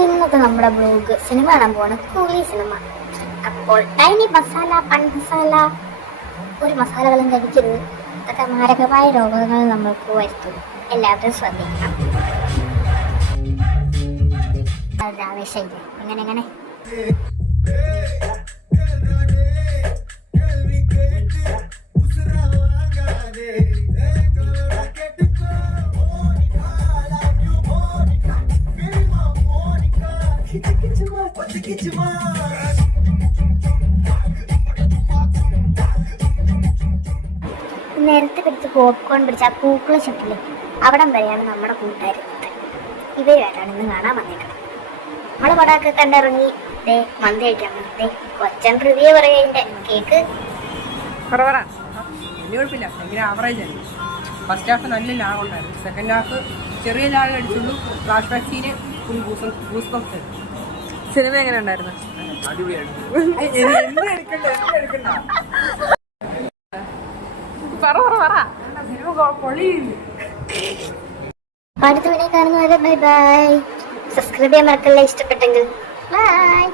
അപ്പൊ ഇന്നത്തെ നമ്മുടെ ബ്ലോഗ് സിനിമ കാണാൻ പോവാണ്, കൂലി സിനിമ. അപ്പോൾ ടൈനി മസാല, പൺ മസാല, ഒരു മസാലകളും കഴിക്കരുത്. അതൊക്കെ മാരകമായ രോഗങ്ങൾ നമ്മൾക്ക് വരുത്തും. എല്ലാവരും ശ്രദ്ധിക്കണം. ആവേശമില്ല എങ്ങനെ എങ്ങനെ നേരത്തെ പിടിച്ച് പോപ്കോൺ പിടിച്ച ആ പൂക്കള ഷട്ടില് അവിടം വരെയാണ് നമ്മുടെ കൂട്ടുകാരുന്നത്. ഇവയായിട്ടാണ് ഇന്ന് കാണാൻ വന്നേക്കുന്നത്. നമ്മള് പടമൊക്കെ കണ്ടിറങ്ങി മന്തി കഴിക്കാൻ വന്നേ. കൊച്ചൻ റിവ്യൂ പറയുന്നതിന്റെ കേക്ക് കുഴപ്പമില്ല, ഭയങ്കര ആവറേജ് ആയിരുന്നു. ഫസ്റ്റ് ഹാഫ് നല്ല ലാഗ് ഉണ്ടായിരുന്നു, സെക്കൻഡ് ഹാഫ് ചെറിയ ലാഗ് അടിച്ചുള്ളൂ. Flashback scene full goose bumps ആയിരുന്നു. സിനിമ എങ്ങനെ ഉണ്ടായിരുന്നു? അടുത്ത വീഡിയോ കാണുന്നവരെ ബൈ ബൈ. സബ്സ്ക്രൈബ് ചെയ്യാൻ മറക്കല്ലേ ഇഷ്ടപ്പെട്ടെങ്കിൽ. ബൈ.